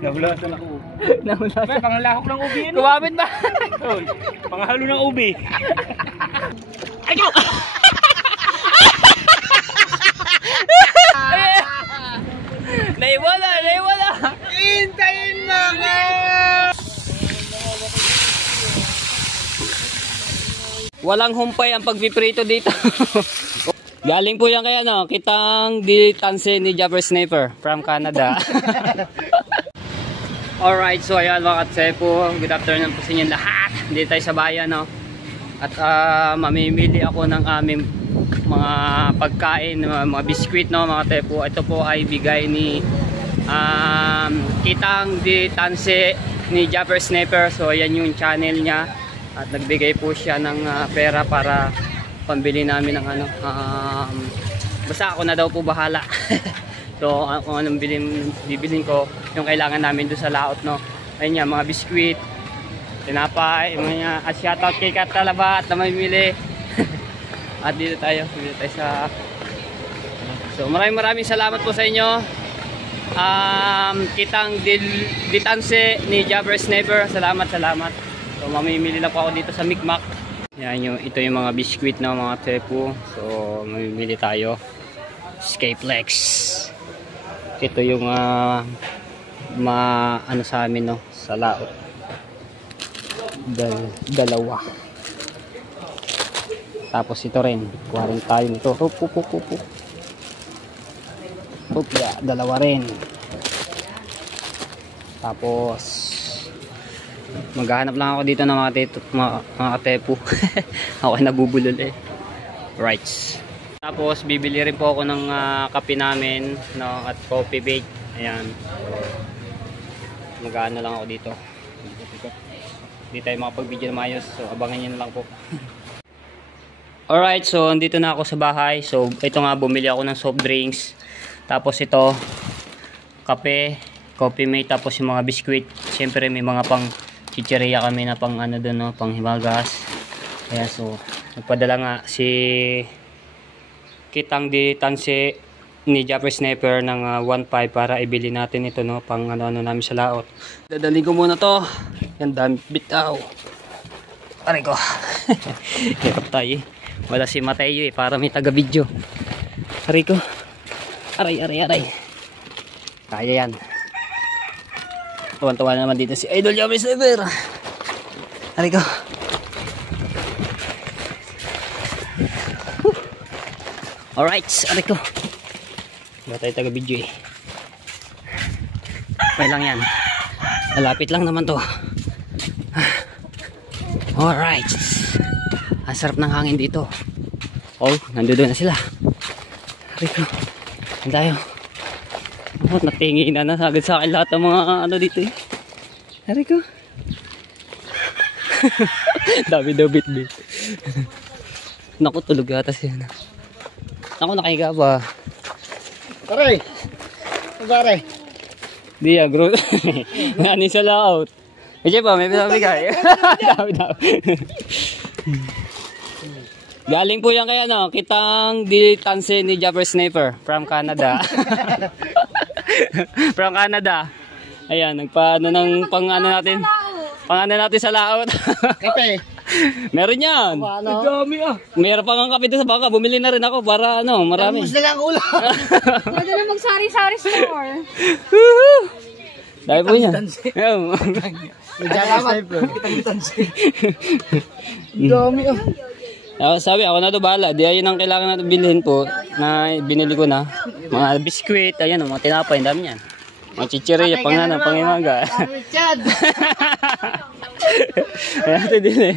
Nahulasan ako. Nahulasan. Pangalahok ng ubi yan. Kumapit ba? Pangahalo ng ubi. Ay ko! Naiwala, naiwala! Hintayin mo ka! Walang humpay ang pagpiprito dito. Galing po yan kaya no, kitang di tanse ni Jabber Sniper from Canada. Alright, so ayan mga katsepo, good afternoon po sa inyo lahat. Dito tayo sa bayan no. At mamimili ako ng aming mga pagkain, mga biskwit no mga katsepo. Ito po ay bigay ni kitang di tanse ni Jabber Sniper. So ayan yung channel niya. At nagbigay po siya ng pera para pambili namin ng ano, basta ako na daw po bahala. So kung anong bibilin ko, yung kailangan namin doon sa laot no. Ayun nga, mga biskwit, tinapay, mga at shoutout kay Katalabat na mamimili. At dito tayo sa so maraming salamat po sa inyo. Kitang ditanse ni Jabber Sniper, salamat. So mamimili lang po ako dito sa Micmac. Yan ito yung mga biskwit na mga tepu. So mamimili tayo. Escapelex. Ito yung ano sa amin no, sa laot. Dalawa. Tapos ito rin, kuharin tayo nito. Dalawa rin. Tapos maghahanap lang ako dito ng mga tepu. Ako ay nabubulol eh. Right. Tapos bibili rin po ako ng kape namin no, at coffee bake. Ayan. Mag-ano lang ako dito. Hindi tayo makapag-video na maayos. So abangan nyo na lang po. Alright, so andito na ako sa bahay. So ito nga, bumili ako ng soft drinks. Tapos ito, kape, coffee mate, tapos yung mga biskwit. Siyempre may mga pang chicheria kami na pang ano doon no, pang himagas. Kaya so nagpadala nga si kitang di tanse ni Jabber Sniper ng 1.5 para ibili natin ito no, pang ano namin sa laot. Dadalhin ko muna to. Yan, dami bitaw. Aray ko. Hirap tayo eh. Wala si Mateo eh, para may taga video. Aray ko. Aray. Kaya yan. Tuwan-tuwa naman dito si Idol Jabber Sniper. Hari ko. Alright, hari ko. Ba tayo taga-video eh. Okay lang yan. Malapit lang naman to. Alright. Ang sarap ng hangin dito. Oh, nandoon na sila. Hari ko. Yan tayo. Oh, natingin na agad sa akin lahat ng mga ano dito eh. Hari ko. Dami daw bit-bit. Naku, tulog yata siya. Naku, nakahiga ba? Pare! Pare! Di ya, bro. Nganin sa laot. Medyo ba, may pinabigay. Galing po yan kaya no, kitang di tanse ni Jabber Sniper from Canada. From Canada. Ayan, nagpaano ng pang-ano natin sa laot. Kape. Meron yan. Dami ah. Meron pa nga kape doon sa baka. Bumili na rin ako para ano, marami. Tapos na lang ulam. Pwede na magsari-sari store. Dahil po niya. Dami ah. Sabi ako na to bahala. Di ayun ang kailangan natin bilhin po na binili ko na. Mga biskwit, ayan mga tinapay, dami yan. Mga chichirya, pangimaga. Ayan ito din eh.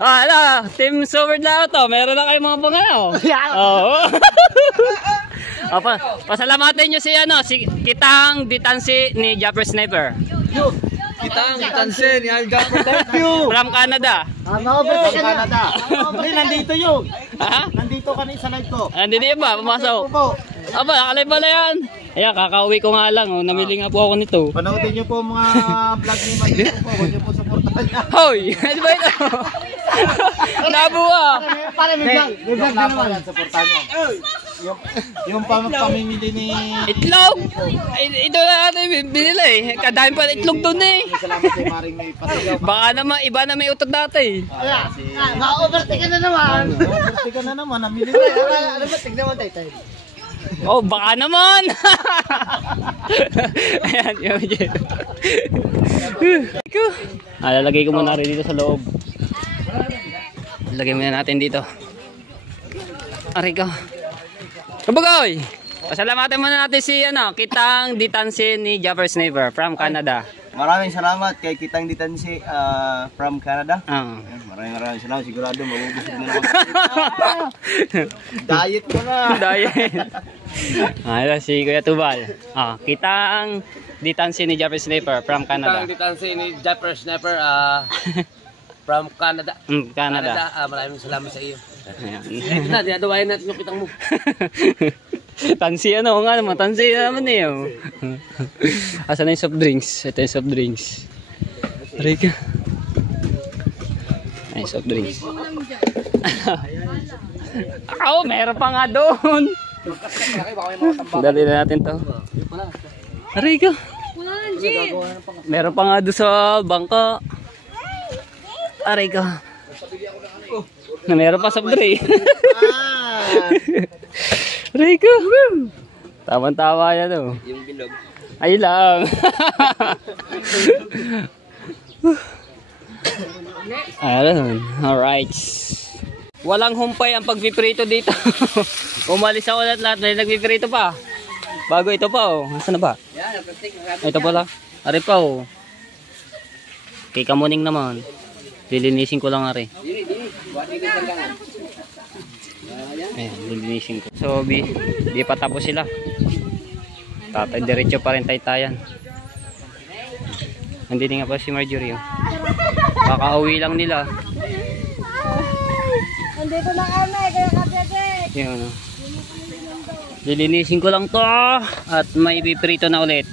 Ano, Team Sword na to. Meron na kayong mga pangano. Oo. Pasalamatan nyo si ano, si kitang ditansi ni Jabber Sniper. Kitang tanse ni Algapo. Thank you. From Canada. Ano ba sa Canada? Nandito yun. Ha? Nandito ka na sa live ko. Nandito yun ba? Pumasok. Aba, nakalay pala yan. Ayan, kakauwi ko nga lang. Oh. Namili nga po ako nito. Panoodin nyo po mga vlog ni Mike po. Huwag nyo po supportahan niya. Hoy! Ano ba ito? Nabuwa! Para may vlog. May vlog din naman. Supportahan nyo. Yung pamimili ni... Itlog! Ay, ito na natin binili eh. Kadami pa itlog doon eh. Salamat kay Maring may pasigaw. Baka naman, iba na may utot dati. Ma-overtake ka na naman. Overti ka na naman, namili na. Ano ba? Tignan mo tayo. Oh, baka naman! Ayan, yun. Lalagay ko muna rin dito sa loob. Lagay muna natin dito. Aray ko. Kabugoy! Pasalamatan muna natin si Kitang Ditansi ni Japper Sniper from Canada. Maraming salamat kay Kitang Ditansi from Canada. Ah. Maraming salamat. Sigurado mabubusog na naman. Diet ko na. Diet. Ayan si Kuya Tubal. Kitang Ditansi ni Japper Sniper from Canada. Kitang Ditansi ni Japper Sniper from Canada. Canada. Maraming salamat sa iyo. Ayan. Ito na, dinadawayan natin yung kitang mo. Tansi nga naman, tansi naman eh. Oh. Asan na yung soft drinks? Ito yung soft drinks. Aray ka. Ay, soft drinks. Meron pa nga doon. Dali na natin to. Aray ka. Meron pa nga doon sa bangka. Aray ka. Meron pa soft drink. Aray ka. Tama-tama yan oh. Yung bilog. Ay lang. Ayun. Alright. Walang humpay ang pagpiprito dito. Umalis ako lahat na nagpiprito pa. Bago ito pa oh. Nasaan na ba? Ito pala. Ari pa oh. Kay kamuning naman. Lilinisin ko lang ari. Ayan, lilinisin ko. So, di pa tapos sila. Tatay, diretso pa rin taytayan. Nandito nga pa si Marjorie. Kakauwi lang nila. Andito na kami, kaya kapete. Yun. Lilinisin ko lang to. At may piprito na ulit.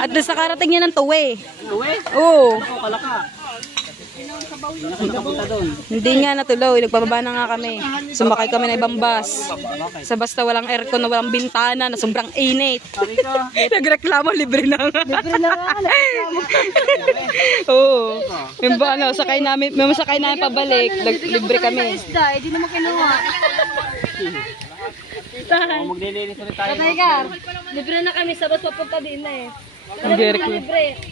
At doon sa karating niya ng tuwe. Uwi? Oo. Kalaka. Nakapunta doon. Hindi nga natuloy, nagpababa na nga kami. Sumakay kami ng ibang bus. Sa basta walang aircon na walang bintana na sobrang init. Nagreklamo, libre na nga. Libre na nga. Oo. Yung ba sakay namin pabalik, libre kami. Hindi naman kinuha. Maglilinis ulit tayo. Tiger, libre na kami sa bus papunta din na eh. Libre.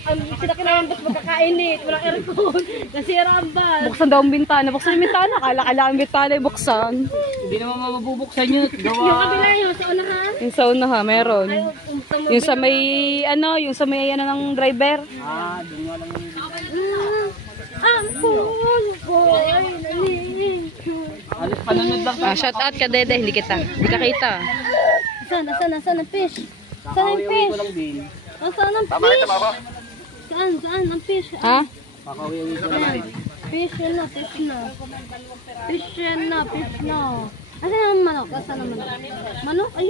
Ang sinakailangan bus magkakainit, walang aircon. Nasira ang bus. Buksan daw ang bintana. Buksan yung bintana. Kala ang bintana ay buksan. Hindi naman mabubuksan yun. Yung kabila yun, sa unahan? Yung sa unahan, meron. Yung sa may, yung sa may, ng driver. Doon nga lang yung alis panunod lang. Shout out ka, Dede. Hindi kita. Hindi ka kita. Saan ang fish? Saan ang fish? Walang din. Saan ang fish? Saan ang fish? Ha? Kakauwi ko naman. Fish na. Asan ang manok? Manok? Ay.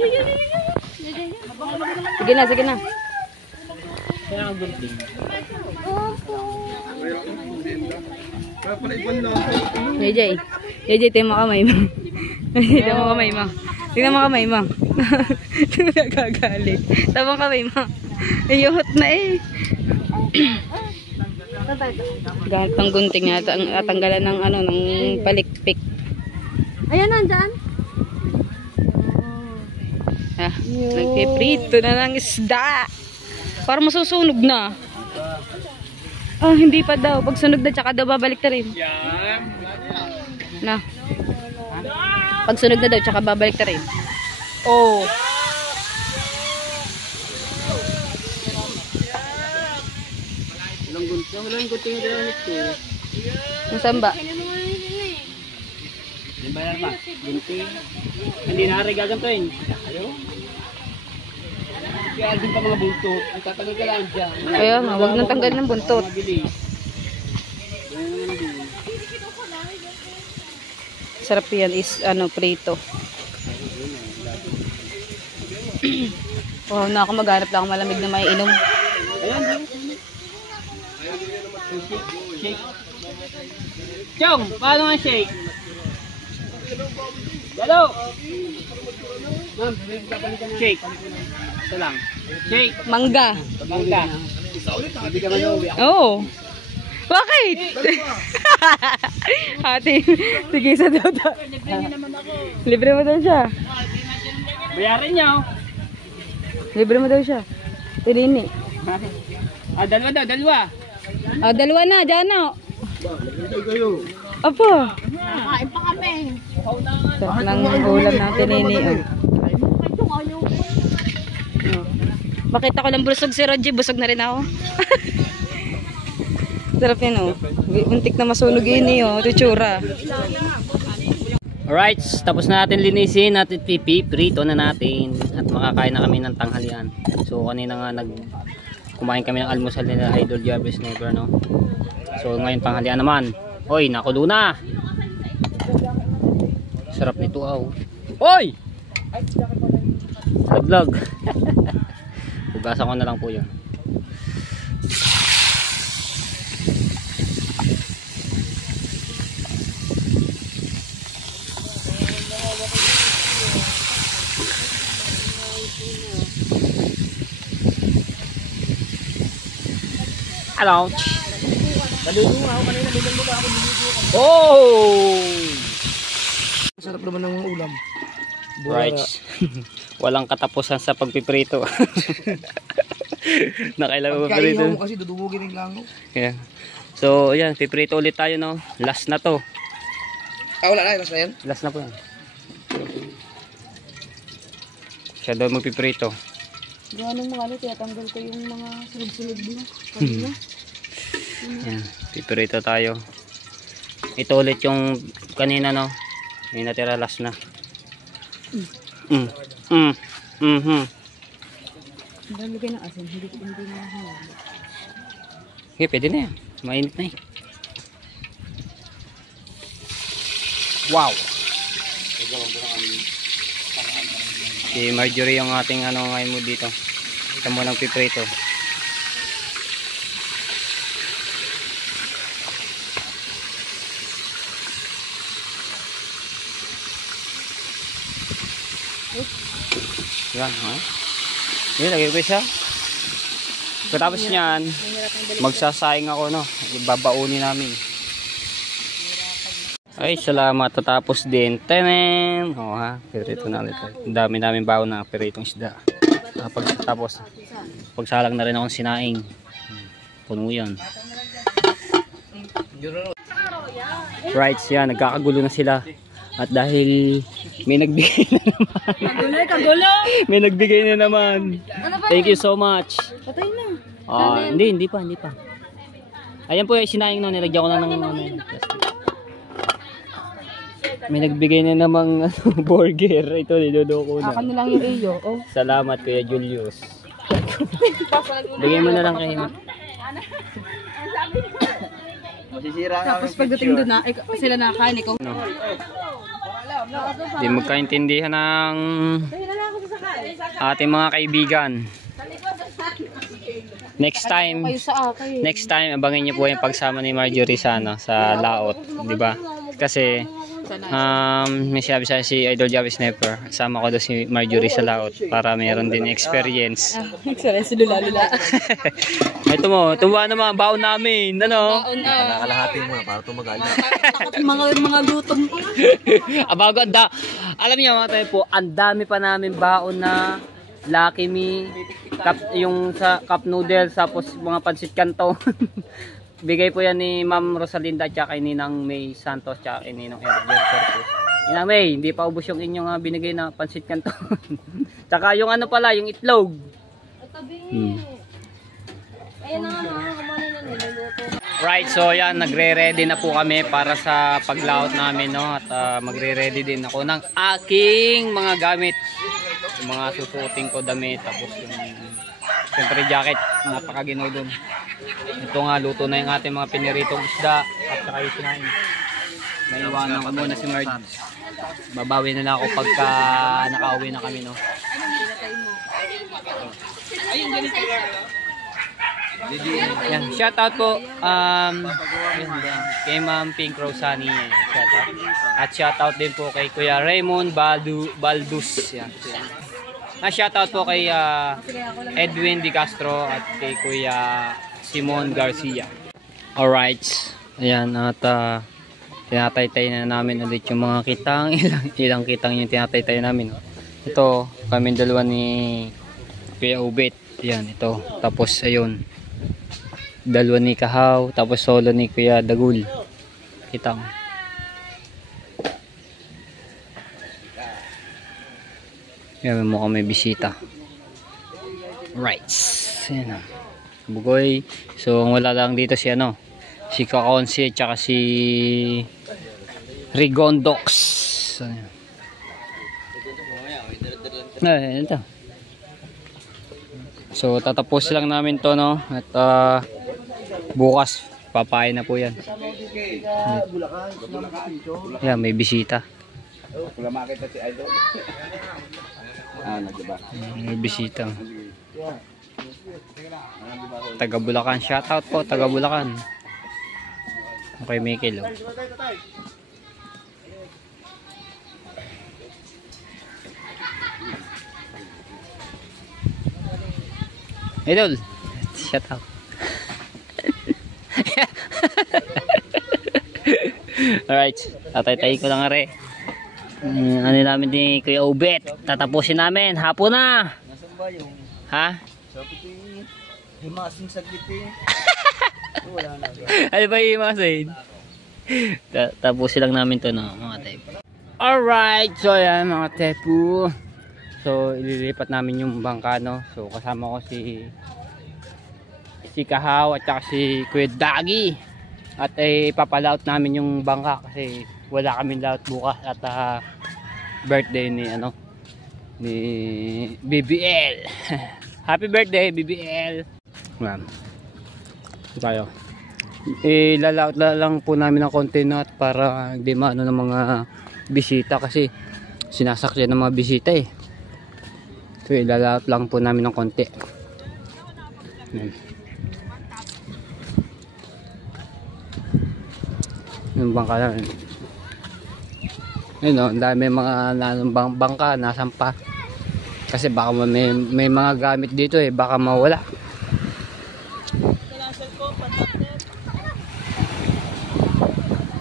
Sige na. Kaya ang bunting. JJ, tingnan mo kamay mo. Tingnan mo kamay mo. Nagagalit. Tabang kamay mo. Ayuhot na eh. Gamit pang gunting at tanggalan ng ng palikpik. Ayan nandyan. Nagpiprito na ng isda. Para masusunog na. Hindi pa daw. Pag sunog na, tsaka daw babalik na rin. Na. Pag sunog na daw, tsaka babalik na rin. Oh. Walang gunting na dalawa nito. Nasaan ba? Yung bayar pa. Gunting. Hindi na gagantuin. Ayaw. Kaya din pa mga buntot. Ang tatagal ka lang dyan. Ayun, huwag nang tanggal ng buntot. Mabilis. Sarap yan is prito. Oh, na ako maghanap lang ako malamig na maiinom. Ayan. Shake. Chong, paano nga shake? Hello! Ma'am, shake. Ito lang. Shake. Mangga. Mangga. Oo. Bakit? Ate, sige sa daw. Libre mo daw siya. Bayarin niyo. Libre mo daw siya. Tilini. Dalawa daw, dalawa. Dalawa na, dyan na. Apo. Kain pa kami. Sarap ng ulam ng tinini. Bakit ako lang busog si Roger? Busog na rin ako. Sarap yan oh. Muntik na masunog yun oh. Tutsura. Alright, tapos na natin linisin at prito na natin at makakain na kami ng tanghalian. So kanina nga kumain kami ng almusal nila Idol Jabber Sniper, no? So ngayon tanghalian naman. Hoy, nakulo na. Sarap nito aw. Hoy! Laglag. Hugasan ko na lang po yun. Hello. Nalulunga ako kanina, bilang mo ba ako niligo ako. Oh! Sarap naman ng ulam. Right. Walang katapusan sa pagpiprito. Nakailangan magpiprito. Pagkaihaw mo kasi dudubugin ng langaw. Yeah. So, ayan, piprito ulit tayo, no? Last na to. Wala na, last na yan? Last na po yan. Siya daw magpiprito. Gawa ng mga tinatanggal ko yung mga sunod-sunod mo. Ayan, piprito tayo. Ito ulit yung kanina, no? May natira, last na. Lagay ng asin, hindi na mahal. Okay, pwede na yan. Mainit na eh. Wow! Si Marjorie yung ating ngayon mo dito. Ito mo lang piprito. Yan, ha? Yan, lagay ko siya. Pagkatapos niyan, magsasaing ako, no? Babaunin namin. Ay, salamat. Tatapos din. Tenen! O, ha? Pirito na ulit. Ang dami namin baon na piritong isda. Tapos, pagsalang na rin akong sinaing. Puno yan. Right, yan. Nagkakagulo na sila. At dahil may nagbigay na naman. May nagbigay na naman. Thank you so much. Patay na. Hindi pa. Ayan po yung sinaing, no. Nilagyan ko na ng plastic. May nagbigay na namang burger. Ito, niloloko na. Akan na lang yung iyo. Oh. Salamat, Kuya Julius. Bigay mo na lang kayo. Masisira nga. Tapos pagdating doon na, sila nakain, ikaw. No. Di magkaintindihan ng ating mga kaibigan. Next time, abangin niyo po yung pagsama ni Marjorie sa laot, di ba? Kasi may sabi sa si Idol Jabber Sniper, sama ko daw si Marjorie sa laot para mayroon din experience. Experience lula. Ito mo, tuwa naman baon namin, ano? Baon na. Nakakalahati mo para tumagal. mga gutom. Abago, alam niyo mga tayo po, ang dami pa namin baon na Lucky Me, yung sa cup noodles, tapos mga pansit canton. Bigay po yan ni Ma'am Rosalinda at kay Ninang May Santos at kay Ninong Eric Corpus. Ninang May, hindi pa ubos yung inyong binigay na pansit canton. Tsaka yung yung itlog. Ayan na nga, kumanin na niluluto. Right, so yan, nagre-ready na po kami para sa paglaot namin, no? At magre-ready din ako ng aking mga gamit. Yung mga susuotin ko damit, tapos yung siyempre jacket, napakaginaw dun. Ito nga, luto na yung ating mga piniritong isda at saka yung sinain. Naiwanan ko muna si Marge. Babawi na lang ako pagka nakauwi na kami, no? Yan, shoutout po yun din, kay Ma'am Pink Rosani. Yan, shoutout. At shoutout din po kay Kuya Raymond Baldus. Yan. Shoutout po kay Edwin Di Castro at kay Kuya Simon Garcia. Alright. Ayan, at tinataytay na namin ulit yung mga kitang. Ilang kitang yung tinataytay namin. Ito, kami dalawa ni Kuya Ubet. Yan, ito. Tapos, ayun. Dalawa ni Kahaw. Tapos, solo ni Kuya Dagul. Kitang. Yan, mukhang may bisita. Right. Yan. Bugoy. So, ang wala lang dito si ano. Si Kakonsi, tsaka si Rigondox. So, yan. Ay, ito. So tatapos lang namin to, no, at bukas papain na po yan. Yan, may bisita. May bisita. Taga Bulacan, shoutout po, taga Bulacan. Okay, Mikel. Idol, shut up. Alright, tatay-tay ko lang are. Ano namin ni Kuya Ubet, tatapusin namin, hapon na. Nasaan ba yung? Ha? Sabi ko himasing saglit eh. Wala na. Ano ba himasin? Tapusin lang namin to, no, mga tepo. Alright, so yan mga tepo. So ililipat namin yung bangka, no. So kasama ko si Kahaw at saka si Kuya Dagi. At papalaot namin yung bangka kasi wala kaming laot bukas at birthday ni ano ni BBL. Happy birthday BBL. Ma'am. Tayo. Ilalaot lang po namin ng konti na para hindi maano ng mga bisita kasi sinasakyan ng mga bisita eh. So ilalaot lang po namin ng konti. Yung bangka namin. Ayun o, ang dami mga bangka nasampa. Kasi baka may mga gamit dito eh, baka mawala.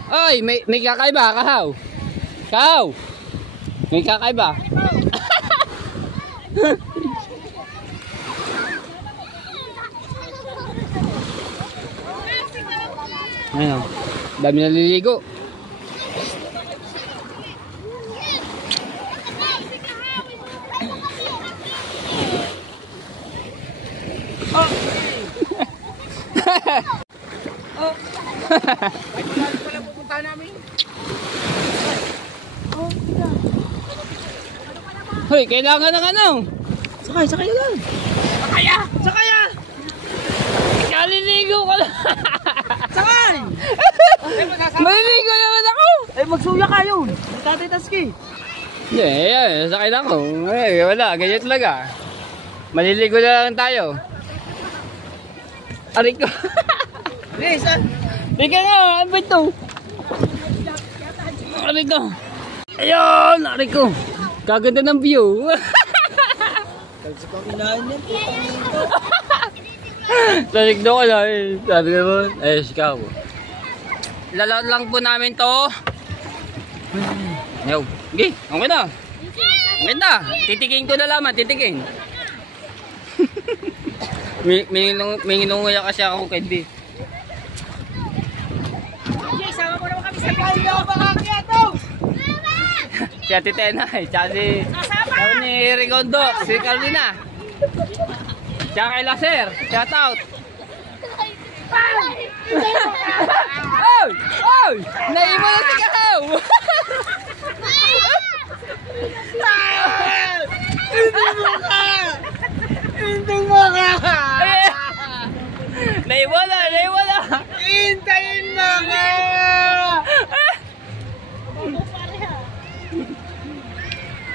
Oy, may kakaiba, Kahaw. Kahaw. May kakaiba. Ayun, dami naliligo. Hoy, kailangan ng ano? Sakay lang. Sakaya! Kaliligo ka lang. Sakay! Maliligo naman ako. Magsuya ka yun. Magtatay-taski. Hindi, yan. Sakay lang ako. Wala, ganyan talaga. Maliligo na lang tayo. Aray ko. Lisan! Ika nga, ano ba ito? Aray ko. Ayun, aray ko. Kaganda ng view. Kalsi kang inahin yan. Talikdo ko na eh. Sabi ko mo, ikaw. Lalaot lang po namin to. Yo, okay, okay na. Ganda. Titigin ko na laman, titigin. may nginunguya kasi ako kay B. Sama mo naman kami sa Ayaw makakya to! Si Ate Tenay, tsaka si ni Rigondo, si Carolina. Tsaka kay Laser, shout out. Oy! Oy! Naiwan na si Kahaw! Hindi mo ka! Naiwala! Naiwala! Hintayin mo ka!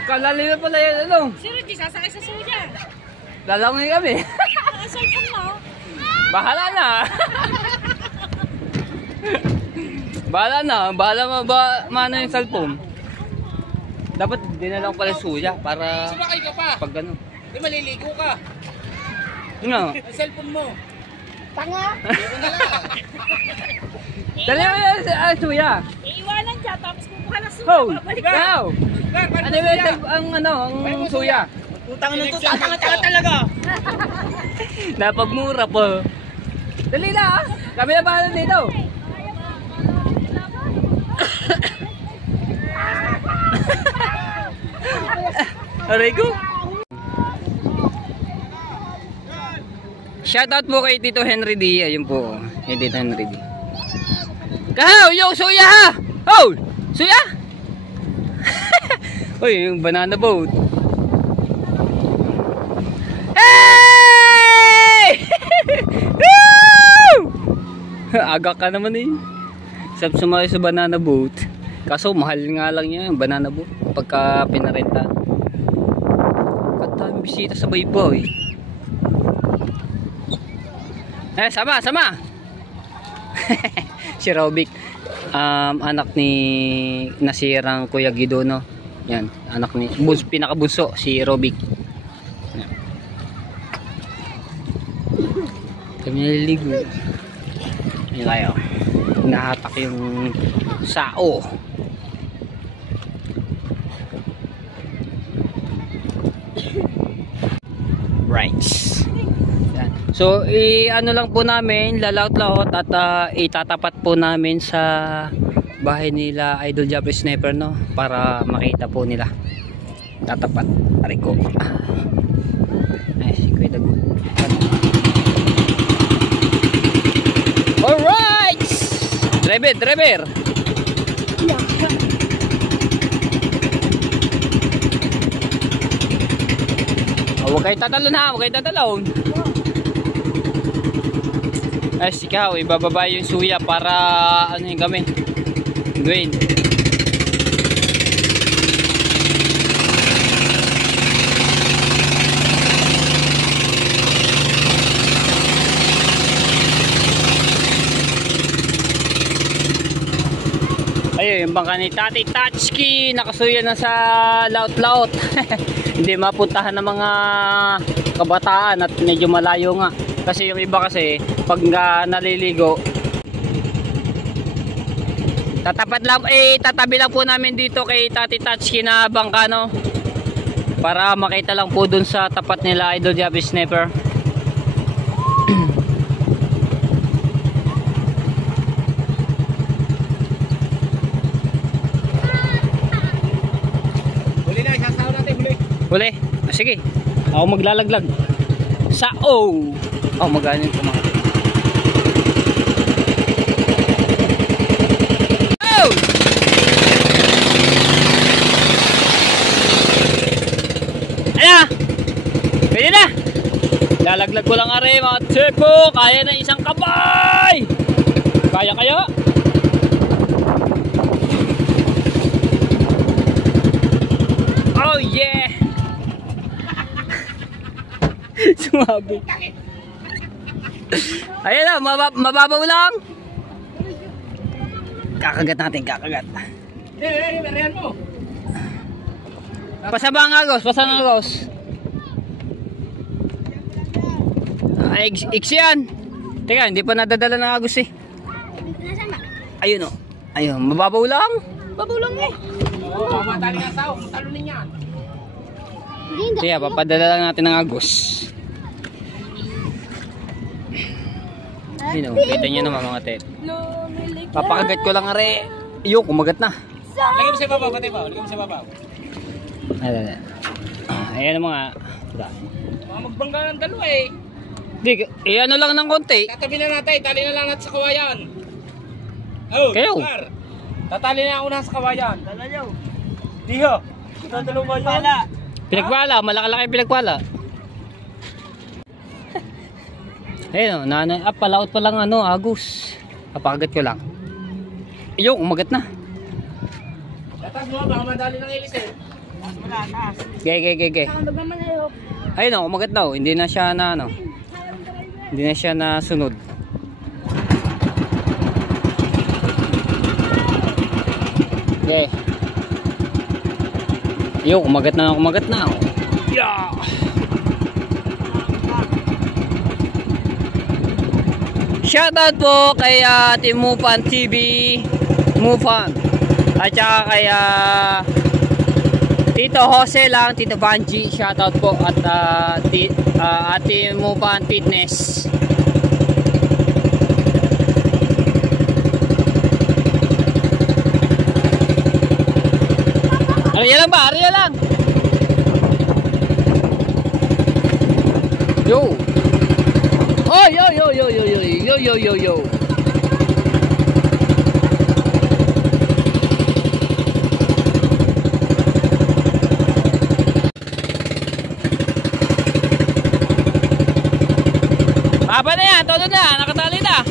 Kalalim na pala yun, ano? Sino di sasakay sa suya? Lalangin kami. Asal ka mo. Bahala na. Bahala na. Bahala maano yung cellphone. Dapat dinala ko pala suya para Sumakay ka pa. pag ano. Di maliligo ka. Ano? Ang cellphone mo. Dali mo yung suya. Iiwanan dyan, tapos kukuha ng suya. Ho! Babalik Go! Ano yung suya? Utang na to, tanga talaga. Napagmura po. Dali na ah. Kami na bahala dito. Aray ko. Shoutout po kay Tito Henry D. Ayun po. Kay Tito Henry D. Kahaw! Yung suya ha! Oh! Suya! Uy, yung banana boat. Hey! Aga ka naman eh. Sarap sumakay sa banana boat. Kaso mahal nga lang niya yung banana boat pagka pinarenta. Katang bisita sa baybaw eh. Sama! Si Robic, anak ni nasirang Kuya Guido, no? Yan, anak ni pinakabunso si Robic. Yan. Kami naliligo. Yan tayo. Nahatak yung sao. Right. Yan. So, ano lang po namin, lalaot-laot at itatapat po namin sa bahay nila Idol Japanese Sniper, no? Para makita po nila. Tatapat. Aray ko. Ay, si Kuya Dago. Alright! Driver! Huwag kayo tatalon ha, huwag kayo tatalon. Ay, ikaw, ibababa yung suya para ano yung kami. Gawin. Ayun, yung bangka ni Tati Tatsuki, nakasuya na sa laot-laot. Hindi mapuntahan ng mga kabataan at medyo malayo nga. Kasi yung iba kasi, pag naliligo, tatabi lang po namin dito kay Tati Tatsuki na bangka, no? Para makita lang po dun sa tapat nila Idol Japanese Sniper. Huli. Sige. Ako maglalaglag. Sao. Ako magano yung kumakain. Oh! Ayan. Pwede na. Lalaglag ko lang are mga teko. Kaya na isang kabay. Kaya kayo? Oh yeah. Sumabi. Ayan na, mababaw lang. Kakagat natin, kakagat. Merian mo. Pasaba ang agos, Iksi yan. Teka, hindi pa nadadala ng agos eh. Ayun o. Ayun, mababaw lang. Mababaw lang eh. Oo, matali nga sao. Talunin yan. Kaya, papadala lang natin ng agos. Ayun o, kita nyo naman mga tet. Papakagat ko lang are. Iyo, kumagat na. Lagay mo sa babaw, pati ba? Lagay mo sa babaw. Ayan ang mga. Mga magbangga ng dalawa eh. Di, ano lang ng konti. Tatabi na natin, tali na lang natin sa kawayan. Oh, Kayo. Par. Tatali na ako na sa kawayan. Dala nyo. Diho. Tatalo ba yun? Pinagpala, malaki-laki pinagpala. Ayun o, palaot pa lang ano, agos. Papakagat ko lang. Iyo, umagat na. Tatas mo, baka madali ng ilis eh. Gay. Ayun o, umagat na o, hindi na siya na ano. Hindi na siya nasunod. Okay. Yo, kumagat na. Yeah. Shoutout po kay Team Mufan TV, Mufan. At saka kay Tito Jose lang, Tito Banji, shoutout po. At Team Mufan Fitness. Ariya lang ba? Ariya lang. Yo. Oh, yo. Haba na yan, todo na, nakatali na.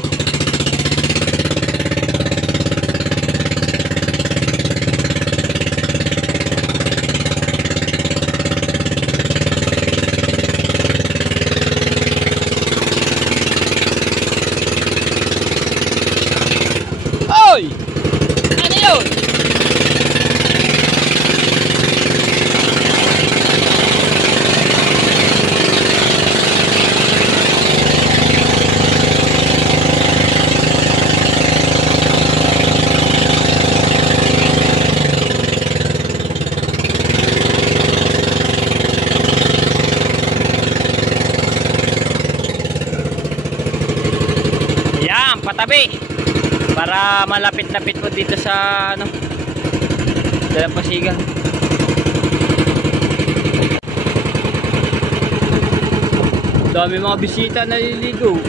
Oy! Ano yun? Yan, patabi. Para malapit-lapit po dito sa Dalampasigan. Dami mga bisita na naliligo.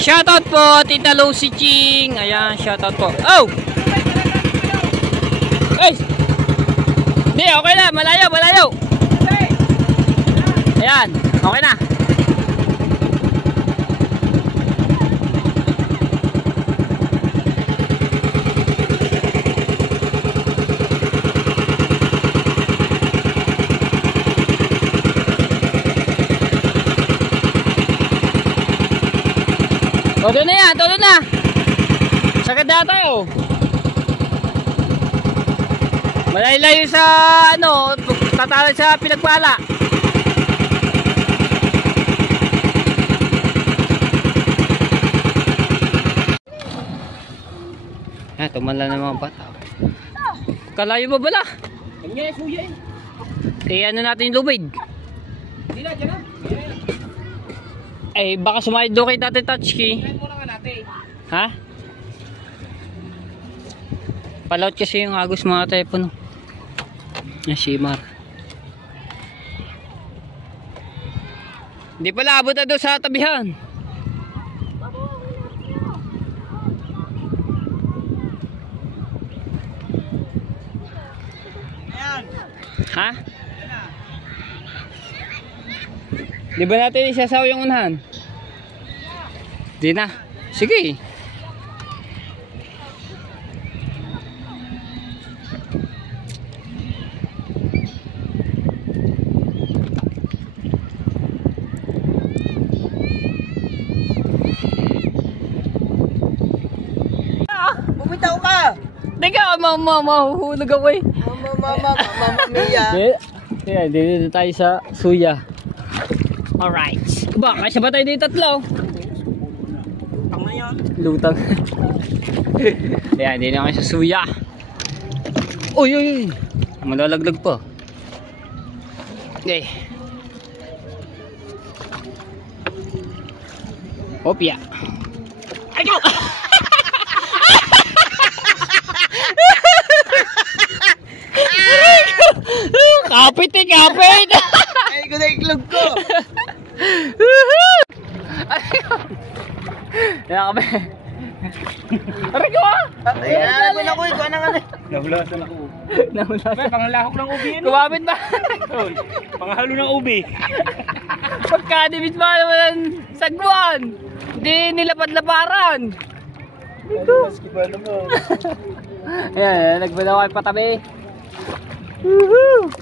Shoutout po Tita Lucy Ching. Ayan, shoutout po. Oh! Hey! Hindi, okay na. Malayo. Ayan, okay na. Todo na yan, todo na. Sagad na tayo. Malayo sa tatalag sa pinagpala. Tumala na mga bata. Kalayo ba bala? Kanya suya Ano natin yung lubid? Baka sumayad doon kay Tate Touchkey. Ha? Palaut kasi yung agos mga telepono. Si Mar. Hindi pala abot na doon sa tabihan. Ha? Di ba natin isasaw yung unahan? Di na. Sige. Bumitaw ka! Teka, mahuhulog ako eh. Mama Mia. Kaya dito tayo sa suya. Alright. Ba, kasya ba tayo dito tatlo? Lutang na yan. Lutang. Ayan, dito na kayo sa suya. Uy. Malalaglag pa. Okay. Opya. Ayo! Kapit. Ay, ko na iklog ko. Kaya kami. Aray ko ah! Ay, nalaman ako. Ikaw na nga na. Nahulasan ako. Pangalahok ng ubi yun. Kumapit ba? Panghalo ng ubi. Pagkadimit ba naman ang sagbuan? Hindi nilapad-laparan. Basketball naman. Ayan, nagbalaw kayo patabi. Woohoo!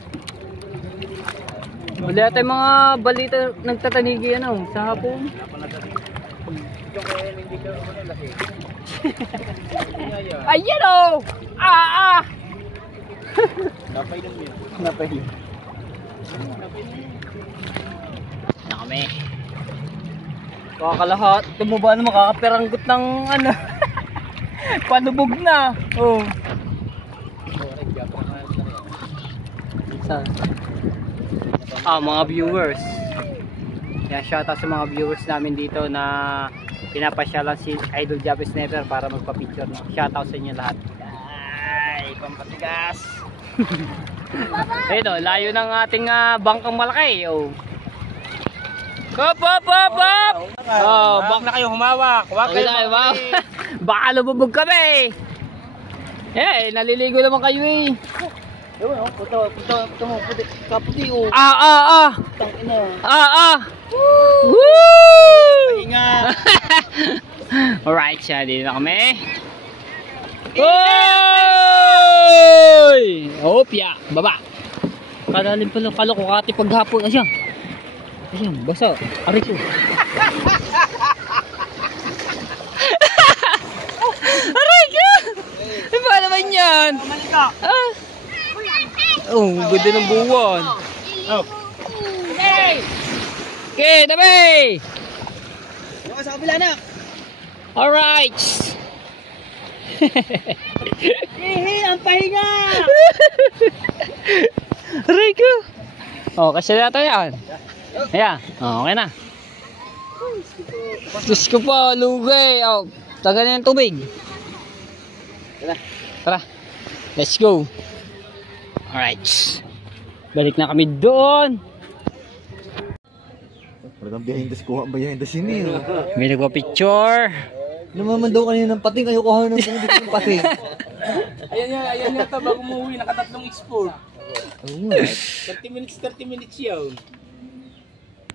Wala tayong mga balita nagtatanigi ano, sa hapon. Ayan o! Napay lang yun. Napay. Na kami. Kakalahat. Tumaba na makakaperanggot ng ano. Panubog na. Oh. Saan? Mga viewers. Yan, shoutout sa mga viewers namin dito na pinapasyalan si Idol Jabber Sniper para magpa-picture. Shoutout sa inyo lahat. Ay, pampatigas. Ito, layo ng ating bangkang malaki. Oh. Hop, hop, hop, hop! Oh, Huwag na kayo humawak. Huwag kayo wow. Baka lumubog kami. Eh, naliligo naman kayo eh. Ewan, puto mo, kaputi o. Tangina. Woo! Pahinga. Alright, siya, dito na kami. Hoy! Opya, baba. Kalalim pala, kala ko kati paghapon. Ayan, basa. Aray ko. Aray ko! Ay, ba naman yan? Oh, ganda ng buwan. Okay, tabi! Yung sa kabila na. Alright! Ang pahinga! Aray ko! Oh, kasi na ito yan. Ayan, okay na. Diyos ko po, lugay. Oh, taga na yung tubig. Tara, let's go. Alright. Balik na kami doon. Parang behind the scene, behind the scene eh. May nagpa-picture. Naman daw kanina ng pating, ayaw kuha ng pating. Ayan yata bago umuwi, nakatatlong export. Oo nga. 30 minutes yun.